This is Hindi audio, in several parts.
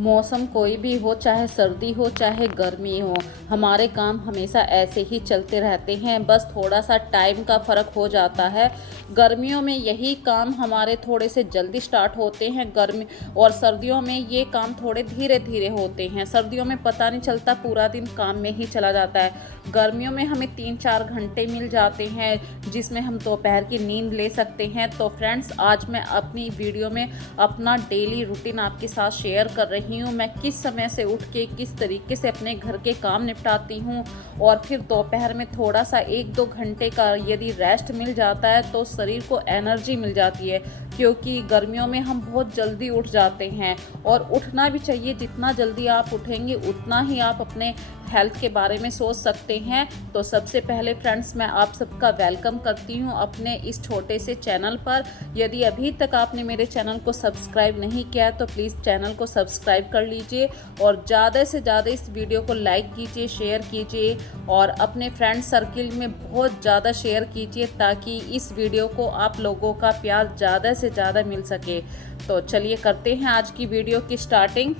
मौसम कोई भी हो, चाहे सर्दी हो चाहे गर्मी हो, हमारे काम हमेशा ऐसे ही चलते रहते हैं। बस थोड़ा सा टाइम का फ़र्क हो जाता है। गर्मियों में यही काम हमारे थोड़े से जल्दी स्टार्ट होते हैं गर्मी, और सर्दियों में ये काम थोड़े धीरे धीरे होते हैं। सर्दियों में पता नहीं चलता, पूरा दिन काम में ही चला जाता है। गर्मियों में हमें 3-4 घंटे मिल जाते हैं जिसमें हम दोपहर की नींद ले सकते हैं। तो फ्रेंड्स, आज मैं अपनी वीडियो में अपना डेली रूटीन आपके साथ शेयर कर रही हूँ। मैं किस समय से उठ के किस तरीके से अपने घर के काम निपटाती हूँ, और फिर दोपहर में थोड़ा सा 1-2 घंटे का यदि रेस्ट मिल जाता है तो शरीर को एनर्जी मिल जाती है। क्योंकि गर्मियों में हम बहुत जल्दी उठ जाते हैं, और उठना भी चाहिए। जितना जल्दी आप उठेंगे उतना ही आप अपने हेल्थ के बारे में सोच सकते हैं। तो सबसे पहले फ्रेंड्स, मैं आप सबका वेलकम करती हूँ अपने इस छोटे से चैनल पर। यदि अभी तक आपने मेरे चैनल को सब्सक्राइब नहीं किया है तो प्लीज़ चैनल को सब्सक्राइब कर लीजिए, और ज़्यादा से ज़्यादा इस वीडियो को लाइक कीजिए, शेयर कीजिए, और अपने फ्रेंड सर्किल में बहुत ज़्यादा शेयर कीजिए ताकि इस वीडियो को आप लोगों का प्यार ज़्यादा से ज़्यादा मिल सके। तो चलिए करते हैं आज की वीडियो की स्टार्टिंग।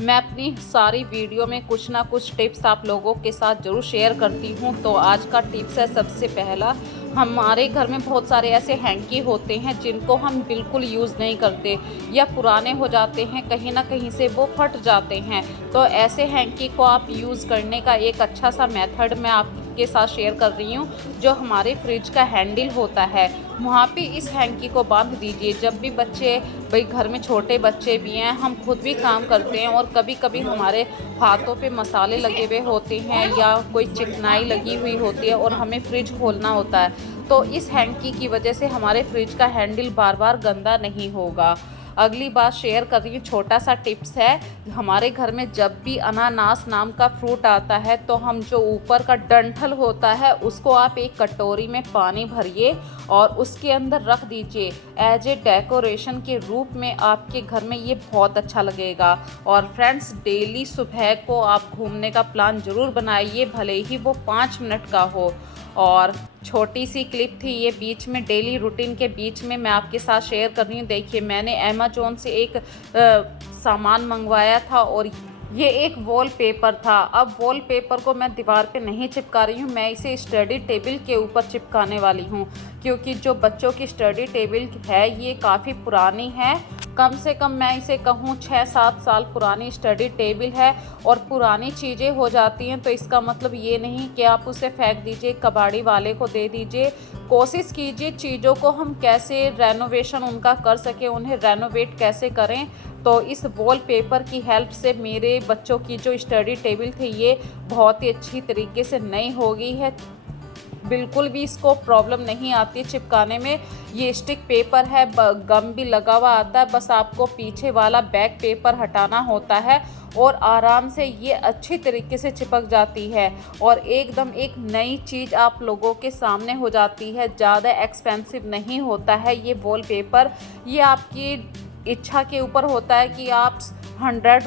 मैं अपनी सारी वीडियो में कुछ ना कुछ टिप्स आप लोगों के साथ ज़रूर शेयर करती हूँ। तो आज का टिप्स है, सबसे पहला, हमारे घर में बहुत सारे ऐसे हैंकी होते हैं जिनको हम बिल्कुल यूज़ नहीं करते या पुराने हो जाते हैं, कहीं ना कहीं से वो फट जाते हैं। तो ऐसे हैंकी को आप यूज़ करने का एक अच्छा सा मेथड मैं आपके साथ शेयर कर रही हूँ। जो हमारे फ्रिज का हैंडल होता है, वहाँ पे इस हैंकी को बांध दीजिए। जब भी बच्चे, भाई घर में छोटे बच्चे भी हैं, हम खुद भी काम करते हैं, और कभी कभी हमारे हाथों पे मसाले लगे हुए होते हैं या कोई चिकनाई लगी हुई होती है और हमें फ्रिज खोलना होता है, तो इस हैंकी की वजह से हमारे फ्रिज का हैंडल बार बार गंदा नहीं होगा। अगली बात शेयर कर रही हूँ, छोटा सा टिप्स है। हमारे घर में जब भी अनानास नाम का फ्रूट आता है तो हम जो ऊपर का डंठल होता है उसको आप एक कटोरी में पानी भरिए और उसके अंदर रख दीजिए। एज ए डेकोरेशन के रूप में आपके घर में ये बहुत अच्छा लगेगा। और फ्रेंड्स, डेली सुबह को आप घूमने का प्लान ज़रूर बनाइए, भले ही वो 5 मिनट का हो। और छोटी सी क्लिप थी ये, बीच में डेली रूटीन के बीच में मैं आपके साथ शेयर कर रही हूँ। देखिए, मैंने अमेज़न से एक सामान मंगवाया था, और ये एक वॉलपेपर था। अब वॉलपेपर को मैं दीवार पे नहीं चिपका रही हूँ, मैं इसे स्टडी टेबल के ऊपर चिपकाने वाली हूँ। क्योंकि जो बच्चों की स्टडी टेबल है ये काफ़ी पुरानी है, कम से कम मैं इसे कहूँ 6-7 साल पुरानी स्टडी टेबल है। और पुरानी चीज़ें हो जाती हैं तो इसका मतलब ये नहीं कि आप उसे फेंक दीजिए, कबाड़ी वाले को दे दीजिए। कोशिश कीजिए चीज़ों को हम कैसे रेनोवेशन उनका कर सकें, उन्हें रेनोवेट कैसे करें। तो इस वॉलपेपर की हेल्प से मेरे बच्चों की जो स्टडी टेबल थी ये बहुत ही अच्छी तरीके से नई हो गई है। बिल्कुल भी इसको प्रॉब्लम नहीं आती चिपकाने में। ये स्टिक पेपर है, गम भी लगा हुआ आता है, बस आपको पीछे वाला बैक पेपर हटाना होता है और आराम से ये अच्छी तरीके से चिपक जाती है, और एकदम एक नई चीज़ आप लोगों के सामने हो जाती है। ज़्यादा एक्सपेंसिव नहीं होता है ये वॉलपेपर। ये आपकी इच्छा के ऊपर होता है कि आप 100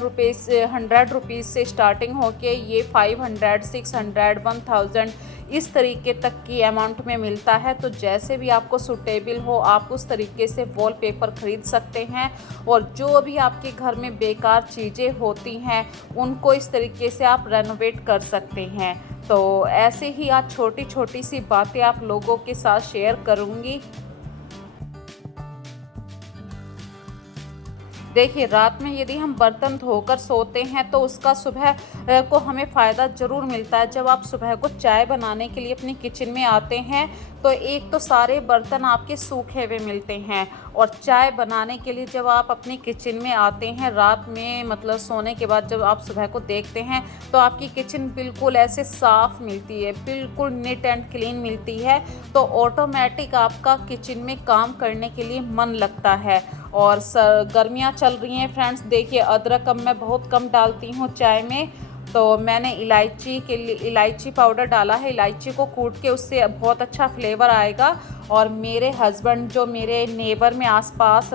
रुपीज़ से स्टार्टिंग होके ये 500, 600, 1000 इस तरीके तक की अमाउंट में मिलता है। तो जैसे भी आपको सूटेबल हो आप उस तरीके से वॉलपेपर ख़रीद सकते हैं, और जो भी आपके घर में बेकार चीज़ें होती हैं उनको इस तरीके से आप रेनोवेट कर सकते हैं। तो ऐसे ही आज छोटी छोटी सी बातें आप लोगों के साथ शेयर करूँगी। देखिए, रात में यदि हम बर्तन धोकर सोते हैं तो उसका सुबह को हमें फ़ायदा ज़रूर मिलता है। जब आप सुबह को चाय बनाने के लिए अपनी किचन में आते हैं तो एक तो सारे बर्तन आपके सूखे हुए मिलते हैं, और चाय बनाने के लिए जब आप अपनी किचन में आते हैं रात में, मतलब सोने के बाद जब आप सुबह को देखते हैं तो आपकी किचन बिल्कुल ऐसे साफ़ मिलती है, बिल्कुल नीट एंड क्लीन मिलती है। तो ऑटोमेटिक आपका किचन में काम करने के लिए मन लगता है। और गर्मियाँ चल रही हैं फ्रेंड्स, देखिए अदरक अब मैं बहुत कम डालती हूँ चाय में। तो मैंने इलायची के लिए इलायची पाउडर डाला है, इलायची को कूट के उससे बहुत अच्छा फ्लेवर आएगा। और मेरे हस्बैंड जो मेरे नेबर में आसपास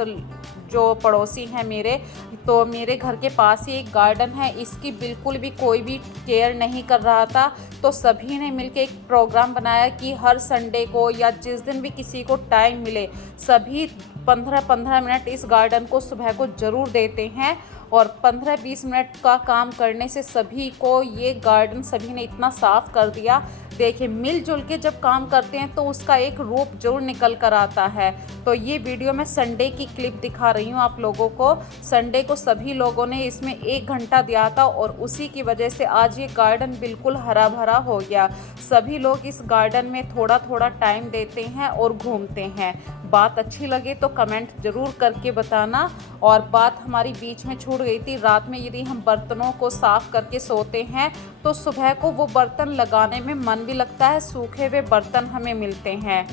जो पड़ोसी हैं मेरे, तो मेरे घर के पास ही एक गार्डन है, इसकी बिल्कुल भी कोई भी केयर नहीं कर रहा था। तो सभी ने मिलकर एक प्रोग्राम बनाया कि हर संडे को या जिस दिन भी किसी को टाइम मिले, सभी 15-15 मिनट इस गार्डन को सुबह को ज़रूर देते हैं। और 15-20 मिनट का काम करने से सभी को ये गार्डन सभी ने इतना साफ़ कर दिया। देखिए, मिलजुल के जब काम करते हैं तो उसका एक रूप जरूर निकल कर आता है। तो ये वीडियो मैं संडे की क्लिप दिखा रही हूँ आप लोगों को। संडे को सभी लोगों ने इसमें 1 घंटा दिया था और उसी की वजह से आज ये गार्डन बिल्कुल हरा भरा हो गया। सभी लोग इस गार्डन में थोड़ा थोड़ा टाइम देते हैं और घूमते हैं। बात अच्छी लगे तो कमेंट ज़रूर करके बताना। और बात हमारी बीच में छूट गई थी, रात में यदि हम बर्तनों को साफ़ करके सोते हैं तो सुबह को वो बर्तन लगाने में मन भी लगता है, सूखे हुए बर्तन हमें मिलते हैं।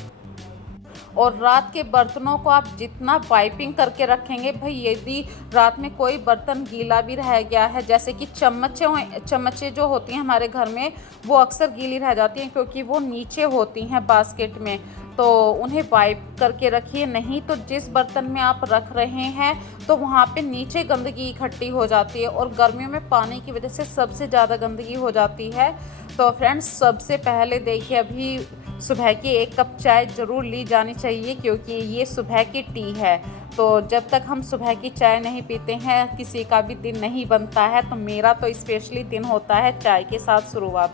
और रात के बर्तनों को आप जितना वाइपिंग करके रखेंगे, भाई यदि रात में कोई बर्तन गीला भी रह गया है, जैसे कि चम्मचें जो होती हैं हमारे घर में, वो अक्सर गीली रह जाती हैं क्योंकि वो नीचे होती हैं बास्केट में, तो उन्हें वाइप करके रखिए। नहीं तो जिस बर्तन में आप रख रहे हैं तो वहाँ पे नीचे गंदगी इकट्ठी हो जाती है और गर्मियों में पानी की वजह से सबसे ज़्यादा गंदगी हो जाती है। तो फ्रेंड्स, सबसे पहले देखिए, अभी सुबह की 1 कप चाय ज़रूर ली जानी चाहिए क्योंकि ये सुबह की टी है। तो जब तक हम सुबह की चाय नहीं पीते हैं किसी का भी दिन नहीं बनता है। तो मेरा तो स्पेशली दिन होता है चाय के साथ शुरुआत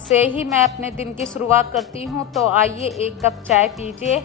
से ही मैं अपने दिन की शुरुआत करती हूँ। तो आइए 1 कप चाय पीजिए।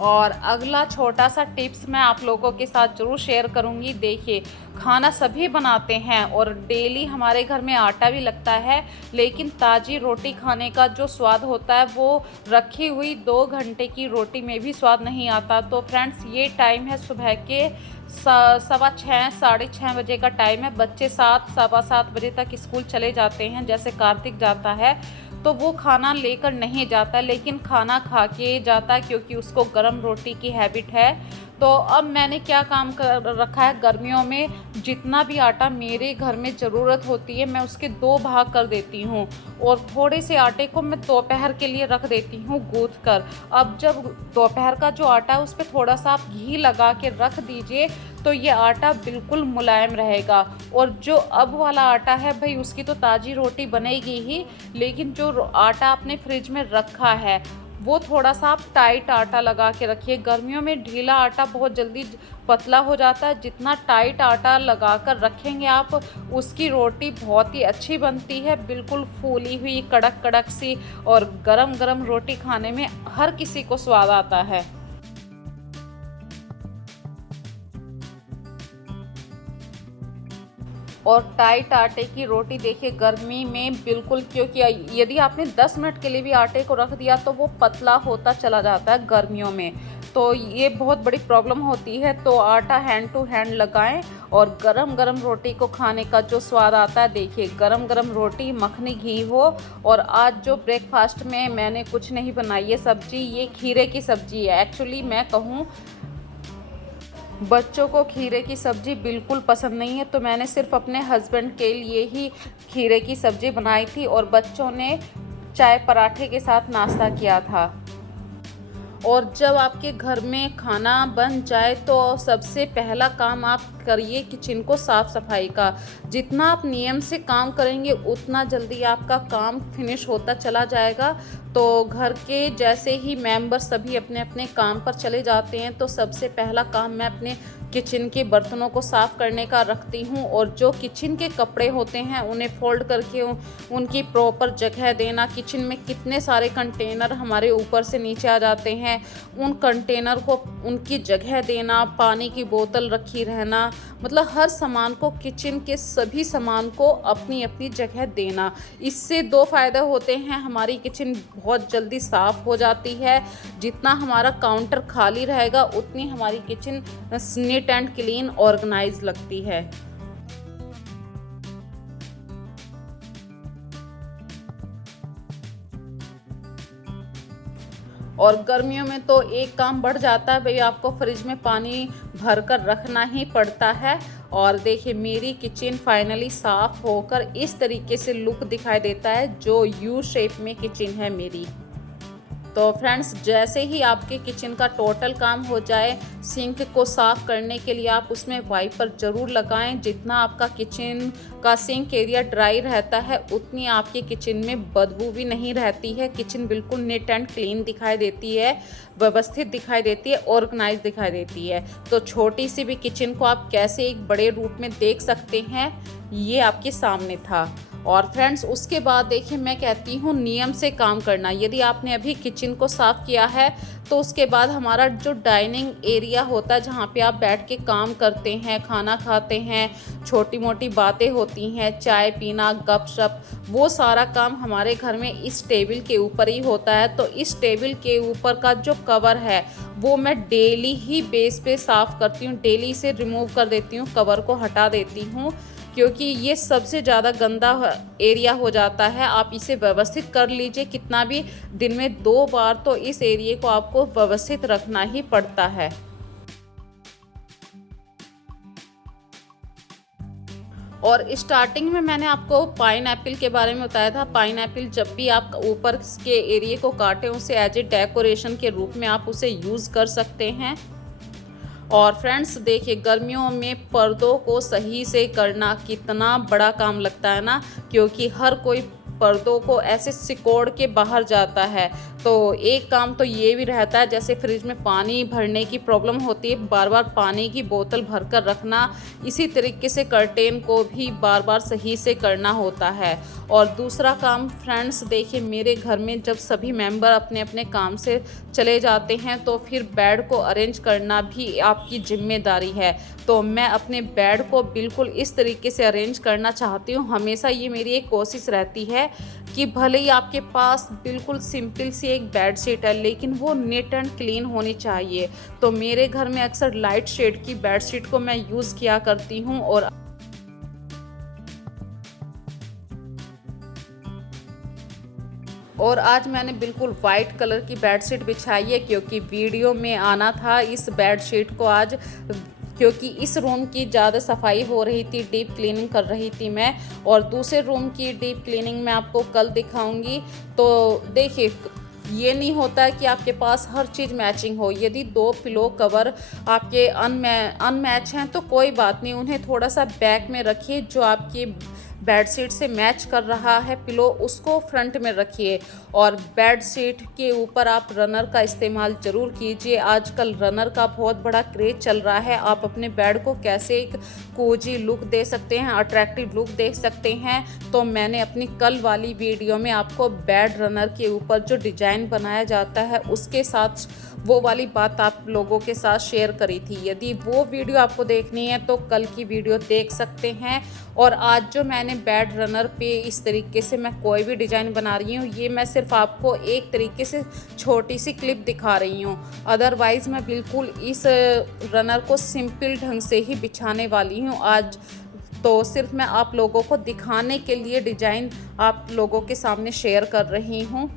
और अगला छोटा सा टिप्स मैं आप लोगों के साथ ज़रूर शेयर करूँगी। देखिए, खाना सभी बनाते हैं और डेली हमारे घर में आटा भी लगता है, लेकिन ताज़ी रोटी खाने का जो स्वाद होता है वो रखी हुई 2 घंटे की रोटी में भी स्वाद नहीं आता। तो फ्रेंड्स, ये टाइम है सुबह के 6:15 साढ़े 6 बजे का टाइम है। बच्चे 7 सवा 7 बजे तक स्कूल चले जाते हैं। जैसे कार्तिक जाता है तो वो खाना लेकर नहीं जाता, लेकिन खाना खा के जाता है क्योंकि उसको गरम रोटी की हैबिट है। तो अब मैंने क्या काम कर रखा है, गर्मियों में जितना भी आटा मेरे घर में ज़रूरत होती है मैं उसके 2 भाग कर देती हूँ और थोड़े से आटे को मैं दोपहर के लिए रख देती हूँ गूँथ कर। अब जब दोपहर का जो आटा है उस पर थोड़ा सा आप घी लगा के रख दीजिए तो ये आटा बिल्कुल मुलायम रहेगा। और जो अब वाला आटा है भाई, उसकी तो ताज़ी रोटी बनेगी ही, लेकिन जो आटा आपने फ्रिज में रखा है वो थोड़ा सा आप टाइट आटा लगा के रखिए। गर्मियों में ढीला आटा बहुत जल्दी पतला हो जाता है। जितना टाइट आटा लगा कर रखेंगे आप, उसकी रोटी बहुत ही अच्छी बनती है, बिल्कुल फूली हुई कड़क कड़क सी। और गरम गरम रोटी खाने में हर किसी को स्वाद आता है। और टाइट आटे की रोटी देखिए गर्मी में बिल्कुल, क्योंकि यदि आपने 10 मिनट के लिए भी आटे को रख दिया तो वो पतला होता चला जाता है गर्मियों में, तो ये बहुत बड़ी प्रॉब्लम होती है। तो आटा हैंड टू हैंड लगाएं और गरम गरम रोटी को खाने का जो स्वाद आता है, देखिए गरम गरम रोटी, मखनी घी हो। और आज जो ब्रेकफास्ट में मैंने कुछ नहीं बनाई है सब्जी, ये खीरे की सब्जी है। एक्चुअली मैं कहूँ, बच्चों को खीरे की सब्ज़ी बिल्कुल पसंद नहीं है, तो मैंने सिर्फ अपने हस्बैंड के लिए ही खीरे की सब्ज़ी बनाई थी और बच्चों ने चाय पराठे के साथ नाश्ता किया था। और जब आपके घर में खाना बन जाए तो सबसे पहला काम आप करिए किचन को साफ़ सफाई का। जितना आप नियम से काम करेंगे उतना जल्दी आपका काम फिनिश होता चला जाएगा। तो घर के जैसे ही मेंबर सभी अपने अपने काम पर चले जाते हैं तो सबसे पहला काम मैं अपने किचन के बर्तनों को साफ़ करने का रखती हूँ। और जो किचन के कपड़े होते हैं उन्हें फोल्ड करके उनकी प्रॉपर जगह देना। किचन में कितने सारे कंटेनर हमारे ऊपर से नीचे आ जाते हैं, उन कंटेनर को उनकी जगह देना, पानी की बोतल रखी रहना, मतलब हर सामान को, किचन के सभी सामान को अपनी अपनी जगह देना। इससे 2 फ़ायदे होते हैं, हमारी किचन बहुत जल्दी साफ़ हो जाती है। जितना हमारा काउंटर खाली रहेगा उतनी हमारी kitchen neat and clean organise लगती है। और गर्मियों में तो एक काम बढ़ जाता है भाई, आपको फ्रिज में पानी भर कर रखना ही पड़ता है। और देखिए मेरी किचन फाइनली साफ़ होकर इस तरीके से लुक दिखाई देता है, जो यू शेप में किचन है मेरी। तो फ्रेंड्स, जैसे ही आपके किचन का टोटल काम हो जाए, सिंक को साफ़ करने के लिए आप उसमें वाइपर ज़रूर लगाएं। जितना आपका किचन का सिंक एरिया ड्राई रहता है उतनी आपके किचन में बदबू भी नहीं रहती है। किचन बिल्कुल नीट एंड क्लीन दिखाई देती है, व्यवस्थित दिखाई देती है, ऑर्गेनाइज दिखाई देती है। तो छोटी सी भी किचन को आप कैसे एक बड़े रूप में देख सकते हैं, ये आपके सामने था। और फ्रेंड्स, उसके बाद देखिए, मैं कहती हूँ नियम से काम करना। यदि आपने अभी किचन को साफ़ किया है तो उसके बाद हमारा जो डाइनिंग एरिया होता है, जहाँ पे आप बैठ के काम करते हैं, खाना खाते हैं, छोटी मोटी बातें होती हैं, चाय पीना, गपशप, वो सारा काम हमारे घर में इस टेबल के ऊपर ही होता है। तो इस टेबल के ऊपर का जो कवर है वो मैं डेली ही बेस पे साफ़ करती हूँ, डेली से रिमूव कर देती हूँ, कवर को हटा देती हूँ, क्योंकि ये सबसे ज़्यादा गंदा एरिया हो जाता है। आप इसे व्यवस्थित कर लीजिए, कितना भी दिन में 2 बार तो इस एरिया को आपको व्यवस्थित रखना ही पड़ता है। और स्टार्टिंग में मैंने आपको पाइनएप्पल के बारे में बताया था। पाइनएप्पल जब भी आप ऊपर के एरिया को काटें, उसे एज ए डेकोरेशन के रूप में आप उसे यूज़ कर सकते हैं। और फ्रेंड्स देखिए, गर्मियों में पर्दों को सही से करना कितना बड़ा काम लगता है ना, क्योंकि हर कोई पर्दों को ऐसे सिकोड़ के बाहर जाता है। तो एक काम तो ये भी रहता है, जैसे फ्रिज में पानी भरने की प्रॉब्लम होती है, बार बार पानी की बोतल भर कर रखना, इसी तरीके से कर्टेन को भी बार बार सही से करना होता है। और दूसरा काम फ्रेंड्स देखिए, मेरे घर में जब सभी मेंबर अपने अपने काम से चले जाते हैं तो फिर बेड को अरेंज करना भी आपकी जिम्मेदारी है। तो मैं अपने बेड को बिल्कुल इस तरीके से अरेंज करना चाहती हूँ। हमेशा ये मेरी एक कोशिश रहती है कि भले ही आपके पास बिल्कुल सिंपल सी एक बेड शीट है, लेकिन वो नीट एंड क्लीन होनी चाहिए। तो मेरे घर में अक्सर लाइट शेड की बेड शीट को मैं यूज़ किया करती हूँ। और आज मैंने बिल्कुल वाइट कलर की बेडशीट बिछाई है, क्योंकि वीडियो में आना था इस बेडशीट को आज, क्योंकि इस रूम की ज़्यादा सफाई हो रही थी, डीप क्लीनिंग कर रही थी मैं। और दूसरे रूम की डीप क्लीनिंग मैं आपको कल दिखाऊंगी। तो देखिए, ये नहीं होता है कि आपके पास हर चीज़ मैचिंग हो। यदि 2 पिलो कवर आपके अनमैच हैं तो कोई बात नहीं, उन्हें थोड़ा सा बैक में रखिए। जो आपकी बेडशीट से मैच कर रहा है पिलो, उसको फ्रंट में रखिए। और बेडशीट के ऊपर आप रनर का इस्तेमाल ज़रूर कीजिए। आजकल रनर का बहुत बड़ा क्रेज चल रहा है। आप अपने बेड को कैसे एक कोजी लुक दे सकते हैं, अट्रैक्टिव लुक दे सकते हैं। तो मैंने अपनी कल वाली वीडियो में आपको बेड रनर के ऊपर जो डिज़ाइन बनाया जाता है उसके साथ वो वाली बात आप लोगों के साथ शेयर करी थी। यदि वो वीडियो आपको देखनी है तो कल की वीडियो देख सकते हैं। और आज जो मैंने बेड रनर पे इस तरीके से मैं कोई भी डिज़ाइन बना रही हूँ, ये मैं सिर्फ आपको एक तरीके से छोटी सी क्लिप दिखा रही हूँ। अदरवाइज़ मैं बिल्कुल इस रनर को सिंपल ढंग से ही बिछाने वाली हूँ आज। तो सिर्फ मैं आप लोगों को दिखाने के लिए डिज़ाइन आप लोगों के सामने शेयर कर रही हूँ।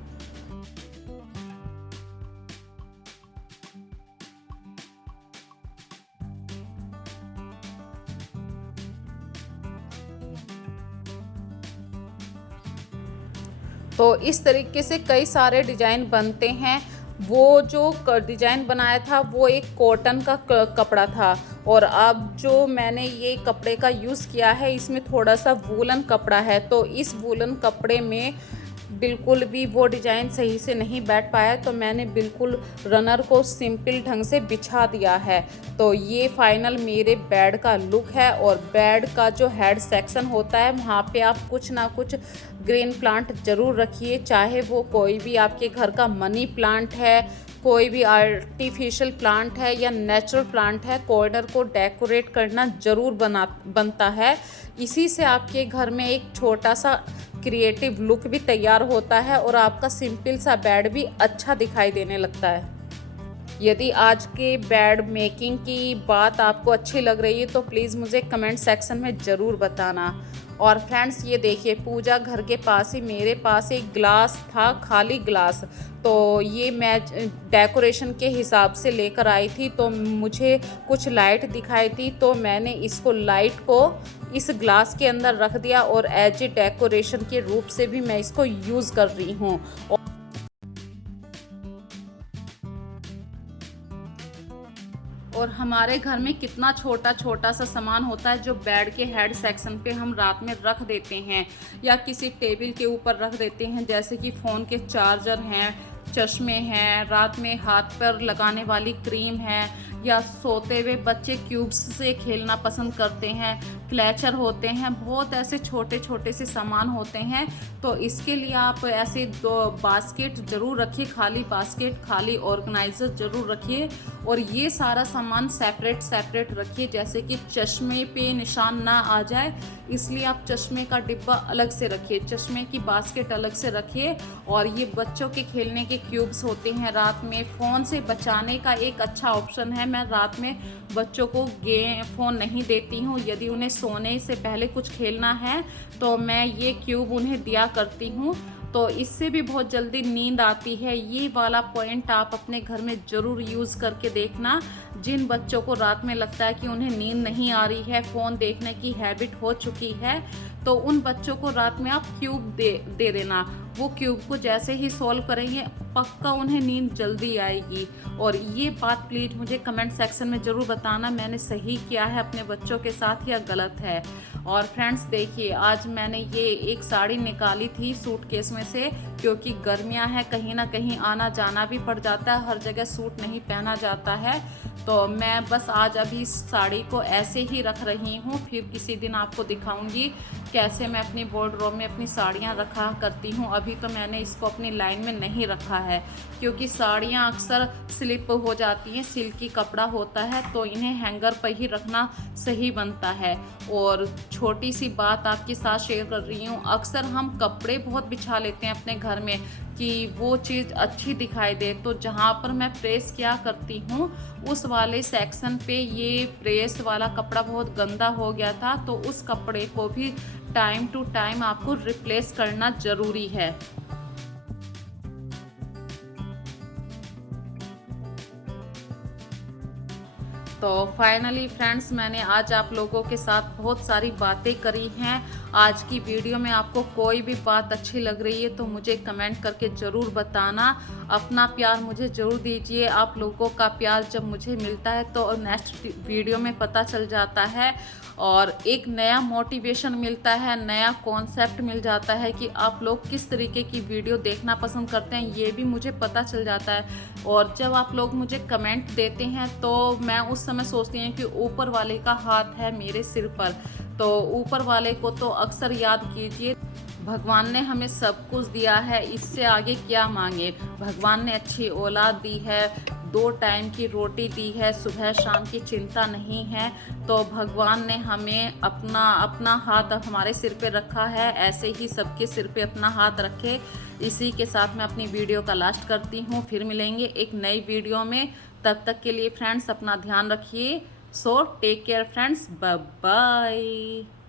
तो इस तरीके से कई सारे डिज़ाइन बनते हैं। वो जो डिज़ाइन बनाया था वो एक कॉटन का कपड़ा था, और अब जो मैंने ये कपड़े का यूज़ किया है इसमें थोड़ा सा वूलन कपड़ा है। तो इस वूलन कपड़े में बिल्कुल भी वो डिज़ाइन सही से नहीं बैठ पाया, तो मैंने बिल्कुल रनर को सिंपल ढंग से बिछा दिया है। तो ये फाइनल मेरे बेड का लुक है। और बेड का जो हेड सेक्शन होता है वहाँ पे आप कुछ ना कुछ ग्रीन प्लांट ज़रूर रखिए, चाहे वो कोई भी आपके घर का मनी प्लांट है, कोई भी आर्टिफिशियल प्लांट है या नेचुरल प्लांट है। कॉर्नर को डेकोरेट करना ज़रूर बनता है। इसी से आपके घर में एक छोटा सा क्रिएटिव लुक भी तैयार होता है और आपका सिंपल सा बेड भी अच्छा दिखाई देने लगता है। यदि आज के बेड मेकिंग की बात आपको अच्छी लग रही है तो प्लीज़ मुझे कमेंट सेक्शन में ज़रूर बताना। और फ्रेंड्स ये देखिए, पूजा घर के पास ही मेरे पास एक ग्लास था, खाली ग्लास। तो ये मैं डेकोरेशन के हिसाब से लेकर आई थी। तो मुझे कुछ लाइट दिखाई थी, तो मैंने इसको लाइट को इस ग्लास के अंदर रख दिया और एज ए डेकोरेशन के रूप से भी मैं इसको यूज़ कर रही हूँ। और हमारे घर में कितना छोटा छोटा सा सामान होता है जो बेड के हेड सेक्शन पे हम रात में रख देते हैं या किसी टेबल के ऊपर रख देते हैं, जैसे कि फ़ोन के चार्जर हैं, चश्मे हैं, रात में हाथ पर लगाने वाली क्रीम है, या सोते हुए बच्चे क्यूब्स से खेलना पसंद करते हैं, क्लैचर होते हैं, बहुत ऐसे छोटे छोटे से सामान होते हैं। तो इसके लिए आप ऐसे 2 बास्केट ज़रूर रखिए, खाली बास्केट, खाली ऑर्गेनाइज़र ज़रूर रखिए, और ये सारा सामान सेपरेट सेपरेट रखिए, जैसे कि चश्मे पे निशान ना आ जाए, इसलिए आप चश्मे का डिब्बा अलग से रखिए, चश्मे की बास्केट अलग से रखिए। और ये बच्चों के खेलने के क्यूब्स होते हैं, रात में फ़ोन से बचाने का एक अच्छा ऑप्शन है। मैं रात में बच्चों को फ़ोन नहीं देती हूँ, यदि उन्हें सोने से पहले कुछ खेलना है तो मैं ये क्यूब उन्हें दिया करती हूँ, तो इससे भी बहुत जल्दी नींद आती है। ये वाला पॉइंट आप अपने घर में ज़रूर यूज़ करके देखना। जिन बच्चों को रात में लगता है कि उन्हें नींद नहीं आ रही है, फ़ोन देखने की हैबिट हो चुकी है, तो उन बच्चों को रात में आप क्यूब दे देना। वो क्यूब को जैसे ही सॉल्व करेंगे, पक्का उन्हें नींद जल्दी आएगी। और ये बात प्लीज़ मुझे कमेंट सेक्शन में ज़रूर बताना, मैंने सही किया है अपने बच्चों के साथ या गलत है। और फ्रेंड्स देखिए, आज मैंने ये एक साड़ी निकाली थी सूटकेस में से, क्योंकि गर्मियां हैं, कहीं ना कहीं आना जाना भी पड़ जाता है, हर जगह सूट नहीं पहना जाता है। तो मैं बस आज अभी इस साड़ी को ऐसे ही रख रही हूँ, फिर किसी दिन आपको दिखाऊंगी कैसे मैं अपनी वार्डरोब में अपनी साड़ियाँ रखा करती हूँ। अभी तो मैंने इसको अपनी लाइन में नहीं रखा है, क्योंकि साड़ियाँ अक्सर स्लिप हो जाती हैं, सिल्की कपड़ा होता है, तो इन्हें हैंगर पर ही रखना सही बनता है। और छोटी सी बात आपके साथ शेयर कर रही हूँ, अक्सर हम कपड़े बहुत बिछा लेते हैं अपने घर में कि वो चीज़ अच्छी दिखाई दे, तो जहाँ पर मैं प्रेस किया करती हूँ उस वाले सेक्शन पे ये प्रेस वाला कपड़ा बहुत गंदा हो गया था, तो उस कपड़े को भी टाइम टू टाइम आपको रिप्लेस करना ज़रूरी है। तो फाइनली फ्रेंड्स, मैंने आज आप लोगों के साथ बहुत सारी बातें करी हैं। आज की वीडियो में आपको कोई भी बात अच्छी लग रही है तो मुझे कमेंट करके ज़रूर बताना। अपना प्यार मुझे ज़रूर दीजिए। आप लोगों का प्यार जब मुझे मिलता है तो नेक्स्ट वीडियो में पता चल जाता है, और एक नया मोटिवेशन मिलता है, नया कॉन्सेप्ट मिल जाता है कि आप लोग किस तरीके की वीडियो देखना पसंद करते हैं, ये भी मुझे पता चल जाता है। और जब आप लोग मुझे कमेंट देते हैं तो मैं उस समय सोचती हूँ कि ऊपर वाले का हाथ है मेरे सिर पर, तो ऊपर वाले को तो अक्सर याद कीजिए। भगवान ने हमें सब कुछ दिया है, इससे आगे क्या मांगे। भगवान ने अच्छी औलाद दी है, 2 टाइम की रोटी दी है, सुबह शाम की चिंता नहीं है, तो भगवान ने हमें अपना हाथ हमारे सिर पे रखा है, ऐसे ही सबके सिर पे अपना हाथ रखे। इसी के साथ मैं अपनी वीडियो का लास्ट करती हूँ, फिर मिलेंगे एक नई वीडियो में। तब तक के लिए फ्रेंड्स अपना ध्यान रखिए। So take care friends, bye bye.